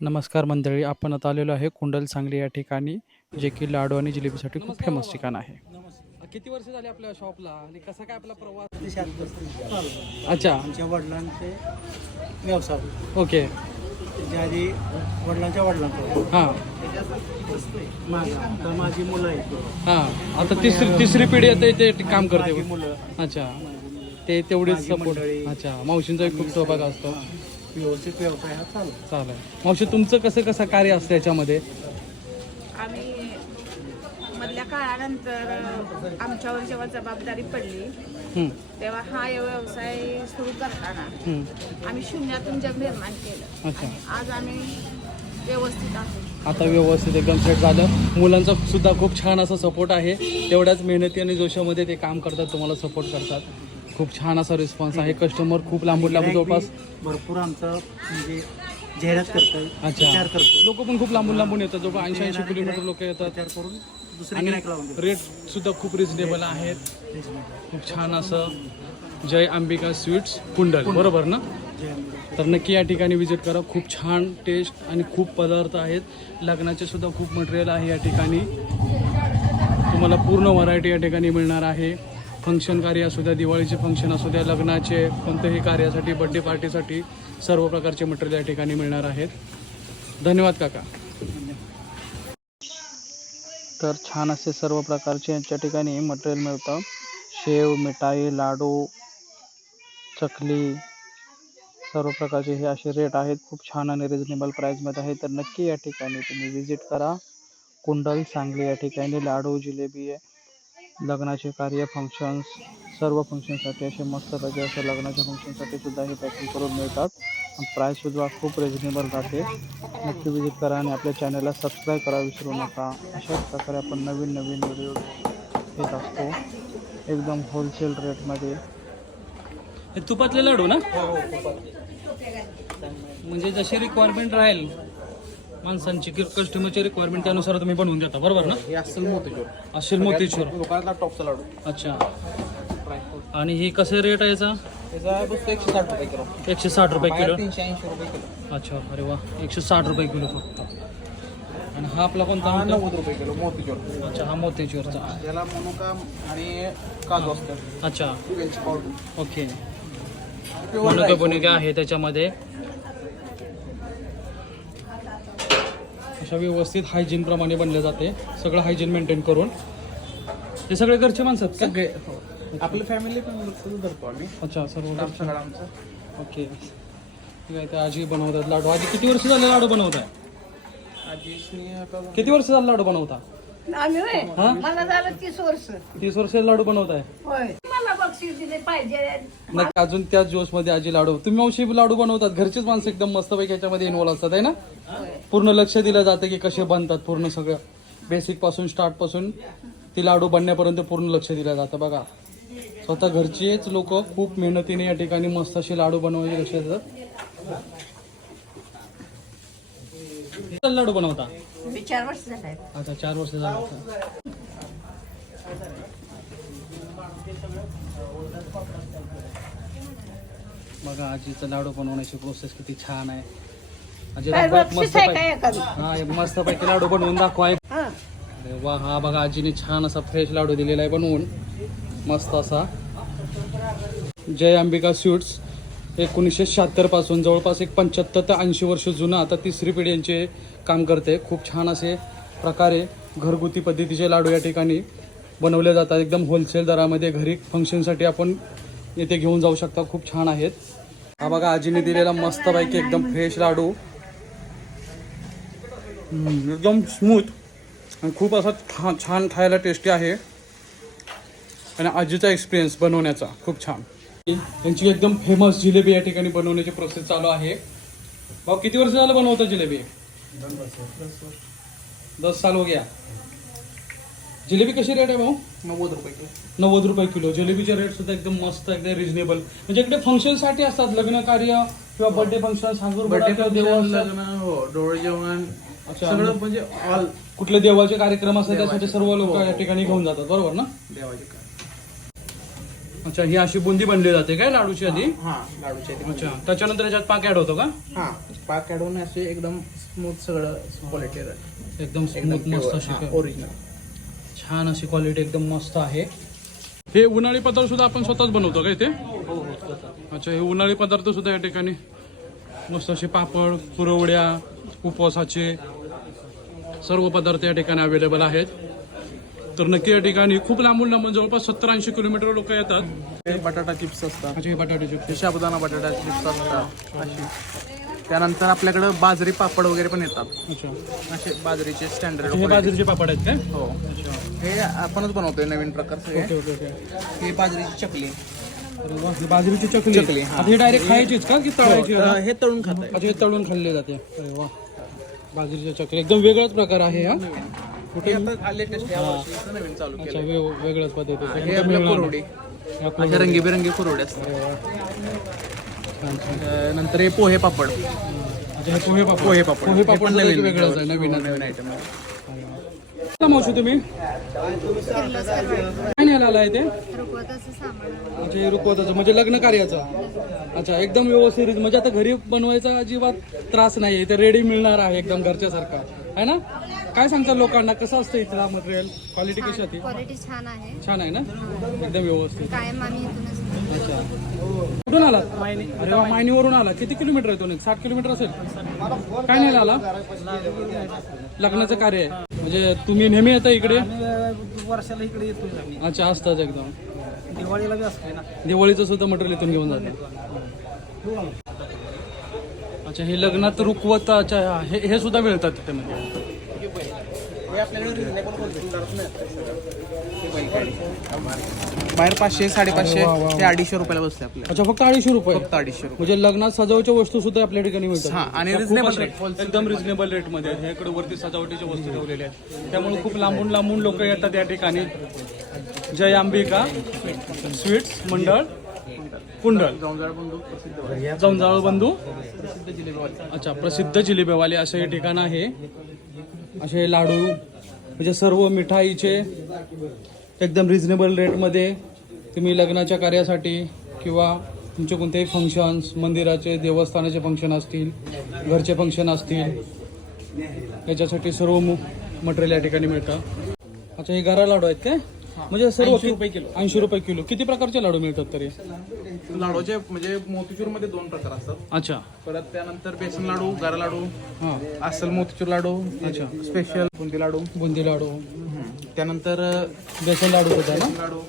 नमस्कार मंडळी आपण आता आलेलो आहे कुंडल सांगली या ठिकाणी जे की लाडू आणि जिलेबीसाठी खूप फेमस ठिकाण आहे. किती वर्ष झाली आपल्या शॉपला आणि कसा काय आपला प्रवास? अच्छा. आमच्या वडिलांचे व्यवसाय. ओके. त्याच्या आधी वडिलांच्या वडिलांकडे हां. माझा आता माझी मुलं आहेत. हां. आता तिसरी तिसरी पिढी आता इथे काम करते. मुलं. अच्छा. ते तेवढेच सपोर्ट मंडळी. अच्छा. मावशींचा खूप सहभाग असतो. व्यवस्थित व्यवसाय हा चालू चालेल. मावशी तुमचं कसं कसं कार्य असतं याच्यामध्ये? आम्ही मधल्या काळानंतर आमच्यावर जेव्हा जबाबदारी पडली हं, तेव्हा हा व्यवसाय सुरू करताना हं. आम्ही शून्यातून जग निर्माण केलं. अच्छा. आणि आज आम्ही व्यवस्थित आहोत. आता व्यवस्थित एकदम सेट झालं. मुलांचा सुद्धा खूप छान असा सपोर्ट आहे. तेवढ्याच मेहनती आणि जोशामध्ये ते काम करतात तुम्हाला सपोर्ट करतात. खूप छान असा रिस्पॉन्स आहे. कस्टमर खूप लांबून लांबून जवळपास भरपूर आमचं म्हणजे जाहिरात करतोय अच्छा. विचार करतो लोक पण खूप लांबून लांबून येतात. जवळ ऐंशी ऐंशी किलोमीटर लोक येतात. विचार करून दुसरे आणि गिरायक लावून देतो. रेट सुद्धा खूप रिजनेबल आहेत. खूप छान असं जय अंबिका स्वीट्स कुंडल. बरोबर ना? जय अंबे. तर नक्की या ठिकाणी विजिट करा. खूप छान टेस्ट आणि खूप पदार्थ आहेत. लग्नाचे सुद्धा खूप मटेरियल आहे या ठिकाणी. तुम्हाला पूर्ण व्हरायटी या ठिकाणी मिळणार आहे. फंक्शन कार्य असू द्या दिवाळीचे फंक्शन असू द्या लग्नाचे कोणत्याही कार्यासाठी बड्डे पार्टीसाठी सर्व प्रकारचे मटेरियल या ठिकाणी मिळणार आहेत. धन्यवाद काका. तर छान असे सर्व प्रकारचे यांच्या ठिकाणी मटेरियल मिळतं. शेव मिठाई लाडू चकली सर्व प्रकारचे हे असे रेट आहेत. खूप छान आणि रिजनेबल प्राईजमध्ये आहे. तर नक्की या ठिकाणी तुम्ही व्हिजिट करा. कुंडल सांगली या ठिकाणी लाडू जिलेबी आहे लग्नाचे कार्य फंक्शन्स सर्व फंक्शनसाठी असे मस्त पाहिजे असे लग्नाच्या फंक्शनसाठी सुद्धा हे पॅकिंग करून मिळतात. प्राईस सुद्धा खूप रिजनेबल राहते. नक्की विजिट करा आणि आपल्या चॅनलला सबस्क्राईब करा विसरू नका. अशाच प्रकारे आपण नवीन नवीन व्हिडिओ घेत असतो. एकदम होलसेल रेटमध्ये तुपातले लाडू ना? म्हणजे जशी रिक्वायरमेंट राहील माणसांची कस्टमरची रिक्वायरमेंट त्यानुसार तुम्ही बनवून देता. बरोबर ना? हे असेल मोतीचूर. असेल मोतीचूर. दुकानातला टॉपचा लाडू. अच्छा. आणि ही कसं रेट आहे याचा? एकशे साठ रुपये किलो. एकशे साठ रुपये किलो? तीनशे ऐंशी रुपये किलो. अच्छा अरे वा. एकशे साठ रुपये किलो फक्त. आणि हा आपला कोणता हा म्हणतो? नव्वद रुपये किलो मोतीचूर. अच्छा हा मोतीचूरचा. त्याला मनुका आणि काजू असतं. अच्छा. पावडर. ओके. मनुका. बोनिका आहे त्याच्यामध्ये. अशा व्यवस्थित हायजीन प्रमाणे बनले जाते. सगळं हायजीन मेंटेन करून. हे सगळे घरचे माणसं आहेत? सगळे हो. आपल्या फॅमिली पण सुरू करतो आम्ही. अच्छा सर्व स्टाफ घरचे. सगळं आमचं. ओके. ठीक आहे तर आजी बनवतात लाडू. आजी किती वर्ष झाले लाडू बनवताय? आजीशनी आता किती वर्ष झाले लाडू बनवता? आम्ही होय. हा? मला झालं तीस वर्ष. तीस वर्ष लाडू बनवताय? होय. मला बक्षीस दिले पाहिजे. नक्की अजून त्याच जोशमध्ये आजी लाडू. तुम्ही मावशी लाडू बनवतात. घरचीच माणसं एकदम मस्तपैकी याच्यामध्ये इन्व्हॉल्व असतात आहे ना? पूर्ण लक्ष दिलं जातं की कसे बनतात पूर्ण सगळं. बेसिकपासून स्टार्टपासून ती लाडू बनण्यापर्यंत पूर्ण लक्ष दिलं जातं बघा. स्वतः घरचेच लोक खूप मेहनतीने या ठिकाणी मस्त असे लाडू बनवायचे लक्ष देतात. लाडू बनवता? चार वर्ष झाले. अच्छा चार वर्ष झालं. बघा आजीचं लाडू बनवण्याची प्रोसेस किती छान आहे. आजी काय दाखवा, बक्षीस मस्त आहे पैकी- एखादं? हा एक मस्त पैकी लाडू बनवून दाखवा. एक. हा. अरे वा हा बघा आजीने छान असा फ्रेश लाडू दिलेला आहे बनवून. मस्त असा. जय अंबिका स्वीट्स एकोणीसशे शहात्तरपासून जवळपास एक पंच्याहत्तर ते ऐंशी वर्ष जुनं आता तिसरी पिढी यांचे काम करते. खूप छान असे प्रकारे घरगुती पद्धतीचे लाडू या ठिकाणी बनवले जातात. एकदम होलसेल दरामध्ये घरी फंक्शनसाठी आपण येथे घेऊन जाऊ शकता. खूप छान आहेत. हा बघा आजीने दिलेला मस्त पैकी एकदम फ्रेश लाडू. एकदम स्मूथ आणि खूप असा छान छान खायला टेस्टी आहे. आणि आजीचा एक्सपिरियन्स बनवण्याचा. खूप छान. त्यांची एकदम फेमस जिलेबी या ठिकाणी बनवण्याची प्रोसेस चालू आहे. भाऊ किती वर्ष झालं बनवतं जिलेबी? दस साल हो गया. जिलेबी कशी रेट आहे भाऊ? नव्वद रुपये किलो. नव्वद रुपये किलो. जिलेबीचे रेट सुद्धा एकदम मस्त एकदम रिजनेबल म्हणजे इकडे फंक्शनसाठी असतात लग्न कार्य किंवा बर्थडे फंक्शन साजूर हो. डोळे जेवण सगळं म्हणजे ऑल कुठले देवाचे कार्यक्रम असतात त्यासाठी सर्व लोक या ठिकाणी घेऊन जातात. बरोबर ना? देवाचे अच्छा ही अशी बुंदी बनली जाते काय लाडूची आधी? हा लाडूचे ते. अच्छा. त्याच्यानंतर याच्यात पाक ऍड होतो का? हा पाक काढून असे एकदम स्मूथ सगळं क्वालिटी एकदम स्मूथ मस्त ओरिजिनल छान अशी क्वालिटी एकदम मस्त आहे. हे उन्हाळी पदार्थ सुद्धा आपण स्वतःच बनवतो का इथे? हो हो अच्छा हे उन्हाळी पदार्थ सुद्धा या ठिकाणी? मस्त असे पापड कुरवड्या उपवासाचे सर्व पदार्थ या ठिकाणी अवेलेबल आहेत. तर नक्की या ठिकाणी खूप लांबून लांबून जवळपास सत्तर ऐंशी किलोमीटर लोक येतात. हे बटाटा चिप्स असतात. अच्छा हे बटाटे चिप्स. हे साबुदाणा बटाटा चिप्स असतात. अशी. त्यानंतर आपल्याकडं बाजरी पापड वगैरे पण येतात. अच्छा. असे बाजरीचे हे स्टँडर्ड बाजरीचे पापड आहेत काय? हो. हे आपणच बनवतोय नवीन प्रकारचं ओके हे ओके ओके. हे बाजरीची चकली. अरे वा, ही बाजरीची चकली. चकली, हा. आता हे डायरेक्ट खायचीच का की तळायची हो? तर हे तळून खात अच्छा हे तळून खाल्ले जाते. अरे वा. बाजरीची चकली. एकदम वेगळाच प्रकार आहे हा. कुठे आता लेटेस्ट या वर्षी नवीन चालू अच्छा केलं वे- वेगळ्याच पद्धतीचं. हे आपलं कुरवडी. या अशा रंगीबेरंगी कुरवडी असतात. अरे वा. छान, छान. अं, नंतर हे पोहे पापड. अच्छा हे पोहे पापड. पोहे पापड. पोहे हे पापड पण नवीन वेगळंच आहे नवीन नवीन आयटम मावशी तुम्ही? काय न्यायला आलाय ते? रुकवताचं सामान अच्छा हे रुकवताचं म्हणजे लग्न कार्याचं. अच्छा एकदम व्यवस्थित म्हणजे आता घरी बनवायचा अजिबात त्रास नाही इथे रेडी मिळणार आहे एकदम घरच्यासारखा. आहे ना? काय सांगता लोकांना? कसं असतं इथला मटेरियल क्वालिटी कशी होती? क्वालिटी छान आहे. छान आहे ना? एकदम व्यवस्थित. कायम आम्ही इथूनच घेतो. अच्छा. कुठून आलात? अरे वा मायनीवरून आला किती किलोमीटर आहे तो साठ किलोमीटर असेल? काय नाही आला लग्नाचं कार्य आहे. म्हणजे तुम्ही नेहमी येता इकडे? वर्षाला इकडे येतो आम्ही. अच्छा असताच एकदम. दिवाळीला बी असतोय ना. दिवाळीचं सुद्धा मटेरियल इथून घेऊन जातात अच्छा हे लग्नात रुकवत अच्छा हे हे सुद्धा मिळतात तिथे म्हणजे. बाहेर पाचशे साडेपाचशे. ते अडीचशे रुपयाला बसते आपल्या अच्छा फक्त अडीचशे रुपये? फक्त अडीचशे रुपये. म्हणजे लग्नात सजावच्या वस्तू सुद्धा आपल्या ठिकाणी मिळतात. हा, आणि अशा rate. एकदम रिझनेबल रेटमध्ये आहेत. ह्याकडे वरती सजावटीच्या वस्तू ठेवलेल्या आहेत. त्यामुळे खूप लांबून लांबून लोक येतात या ठिकाणी. जय अंबिका स्वीट्स मंडळ कुंडळ जवळ बंधू प्रसिद्ध जमजाळ बंधू प्रसिद्ध जिलेबीवाले. अच्छा प्रसिद्ध जिलेबीवाले असं हे ठिकाण आहे. असे लाडू म्हणजे सर्व मिठाईचे एकदम रिझनेबल रेटमध्ये तुम्ही लग्नाच्या कार्यासाठी किंवा तुमचे कोणतेही फंक्शन्स मंदिराचे देवस्थानाचे फंक्शन असतील घरचे फंक्शन असतील याच्यासाठी सर्व मटेरियल या ठिकाणी मिळतं. अच्छा हे गरा लाडू आहेत काय? म्हणजे सर्व 80 रुपये किलो. ऐंशी रुपये किलो. किती प्रकारचे लाडू मिळतात तरी? लाडूचे म्हणजे मोतीचूरमध्ये दोन प्रकार असतात. अच्छा. परत त्यानंतर बेसन लाडू गारा लाडू हां. अस्सल मोतीचूर लाडू अच्छा. स्पेशल बुंदी लाडू. बुंदी लाडू. त्यानंतर बेसन लाडू होता ना? लाडू.